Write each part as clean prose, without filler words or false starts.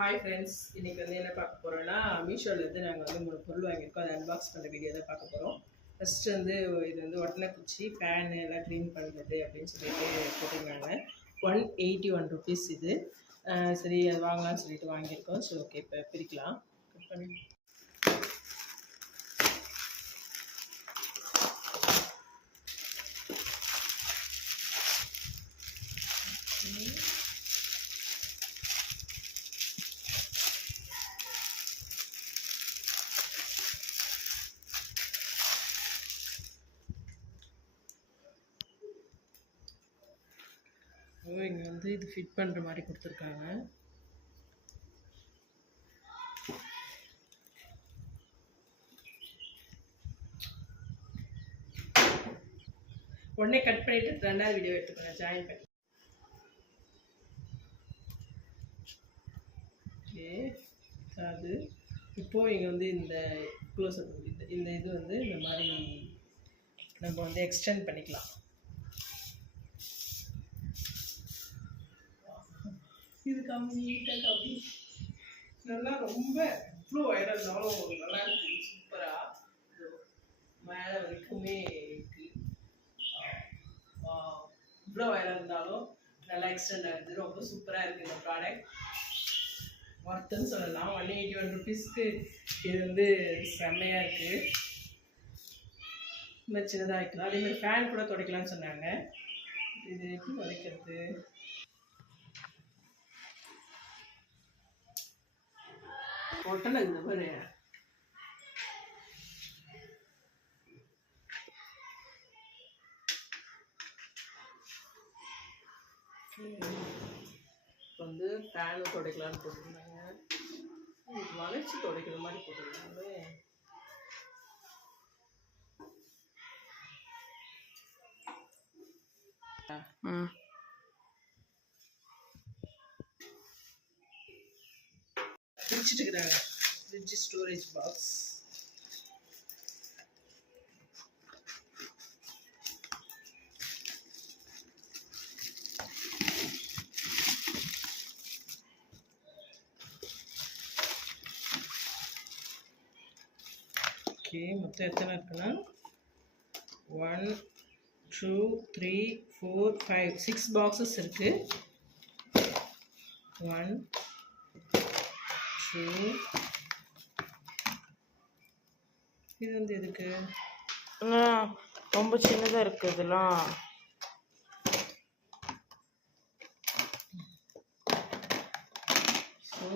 Hi friends, இன்றைக்கி வந்து என்ன பார்க்க போகிறோன்னா மீஷோலேருந்து நாங்கள் வந்து 3 பொருள் வாங்கியிருக்கோம். அதை அன்பாக்ஸ் பண்ணுற வீடியோ தான் பார்க்க போகிறோம். ஃபஸ்ட்டு வந்து இது வந்து ஒட்டனை குச்சி ஃபேனு எல்லாம் க்ளீன் பண்ணுறது அப்படின்னு சொல்லிட்டு போட்டிருந்தாங்க. 181 ருபீஸ் இது. சரி அது வாங்கலாம்னு சொல்லிட்டு வாங்கியிருக்கோம். ஸோ ஓகே, இப்போ பிரிக்கலாம். கட் பண்ணி இங்கே வந்து இது ஃபிட் பண்ணுற மாதிரி கொடுத்துருக்காங்க. உடனே கட் பண்ணிவிட்டு 2வது வீடியோ எடுத்துக்கணும், ஜாயின் பண்ணி. ஓகே, அது இப்போது இங்கே வந்து இந்த க்ளோஸ் இந்த இது வந்து இந்த மாதிரி நம்ம வந்து எக்ஸ்டெண்ட் பண்ணிக்கலாம். இது நீட்டாக நல்லா ரொம்ப இவ்வளோ ஒயராக இருந்தாலும் நல்லா இருக்குது. சூப்பராக மேலே வரைக்குமே இருக்குது. இவ்வளோ ஒயராக இருந்தாலும் நல்லா எக்ஸ்டெண்ட் ஆகுது. ரொம்ப சூப்பராக இருக்குது இந்த ப்ராடக்ட். ஒர்த்துன்னு சொல்லலாம். 181 ருபீஸ்க்கு இது வந்து செம்மையாக இருக்குது. இந்த சின்னதாக வைக்கலாம். அதேமாதிரி ஃபேன் கூட துடைக்கலான்னு சொன்னாங்க. இது எப்படி துடைக்கிறது? ஒட்டலை இந்த மாதிரி வந்து ஃபேனு துடைக்கலான்னு போட்டிருந்தாங்க. வளைச்சி துடைக்கிற மாதிரி போட்டிருந்தாங்க. பிரிச்சுட்டு இருக்கிறாங்க. Fridge storage box. ஓகே, மொத்தம் எத்தனை இருக்குன்னா 1 2 3 4 5 6 பாக்ஸஸ் இருக்குது. 1 2 இது வந்து எதுக்கு? ரொம்ப சின்னதாக இருக்குது இதெல்லாம். ஸோ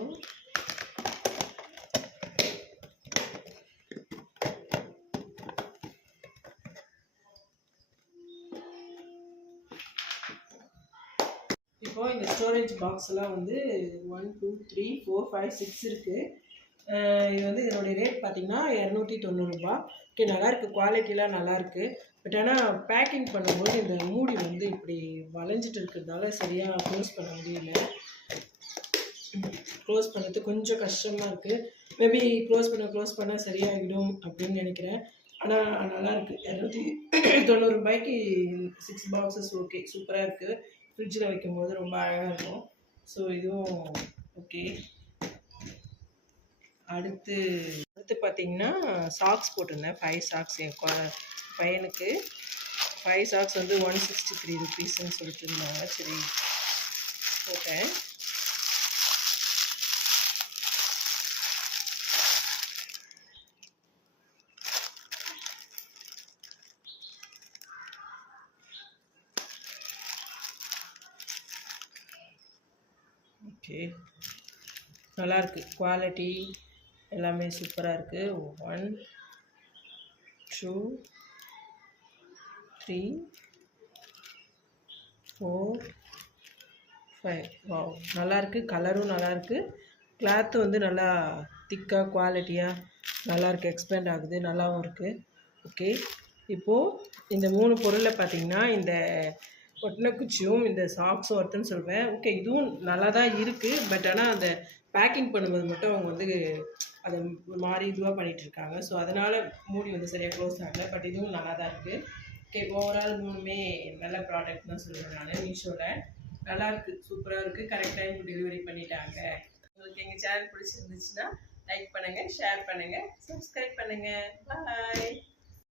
இப்போ இந்த ஸ்டோரேஜ் பாக்ஸ் எல்லாம் வந்து 1 2 3 4 5 6 இருக்குது. இது வந்து இதனுடைய ரேட் பார்த்தீங்கன்னா 290 ரூபா. ஓகே, நல்லாயிருக்கு. குவாலிட்டிலாம் நல்லாயிருக்கு. பட் ஆனால் பேக்கிங் பண்ணும்போது இந்த மூடி வந்து இப்படி வளைஞ்சிட்டு இருக்கிறதால சரியாக க்ளோஸ் பண்ண முடியல. க்ளோஸ் பண்ணுறது கொஞ்சம் கஷ்டமாக இருக்குது. மேபி க்ளோஸ் பண்ண சரியாகிடும் அப்படின்னு நினைக்கிறேன். ஆனால் நல்லாயிருக்கு. 290 ரூபாய்க்கு 6 பாக்ஸஸ் ஓகே, சூப்பராக இருக்குது. ஃப்ரிட்ஜில் வைக்கும்போது ரொம்ப அழகாக இருக்கும். ஸோ இதுவும் ஓகே. அடுத்து பார்த்தீங்கன்னா சாக்ஸ் போட்டிருந்தேன். 5 சாக்ஸ் என் பையனுக்கு 5 சாக்ஸ் வந்து 163 ருபீஸ்ன்னு சொல்லிட்டு இருந்தாங்க. சரி போட்டேன். ஓகே, நல்லாயிருக்கு. குவாலிட்டி எல்லாமே சூப்பராக இருக்குது. 1 2 3 4 5 வாவ், நல்லாயிருக்கு. கலரும் நல்லாயிருக்கு. கிளாத்து வந்து நல்லா திக்காக குவாலிட்டியாக நல்லாயிருக்கு. எக்ஸ்பேண்ட் ஆகுது, நல்லாவும் இருக்குது. ஓகே, இப்போது இந்த 3 பொருளில் பார்த்திங்கன்னா இந்த ஒட்டனைக்குச்சியும் இந்த சாக்ஸும் ஒருத்தன்னு சொல்வேன். ஓகே, இதுவும் நல்லா தான் இருக்குது. பட் ஆனால் அந்த பேக்கிங் பண்ணும்போது மட்டும் அவங்க வந்து அதை மாறி இதுவாக பண்ணிகிட்ருக்காங்க. ஸோ அதனால் மூடி வந்து சரியாக க்ளோஸ் ஆகலை. பட் இதுவும் நல்லா தான் இருக்குது. ஓகே, ஓவரால் 3மே நல்ல ப்ராடக்ட் தான் சொல்லுவேன் நான். மீஷோவில் நல்லாயிருக்கு, சூப்பராக இருக்குது. கரெக்ட் டைமுக்கு டெலிவரி பண்ணிட்டாங்க. உங்களுக்கு எங்கள் சேனல் பிடிச்சிருந்துச்சுன்னா லைக் பண்ணுங்கள், ஷேர் பண்ணுங்கள், சப்ஸ்கிரைப் பண்ணுங்கள். பாய்.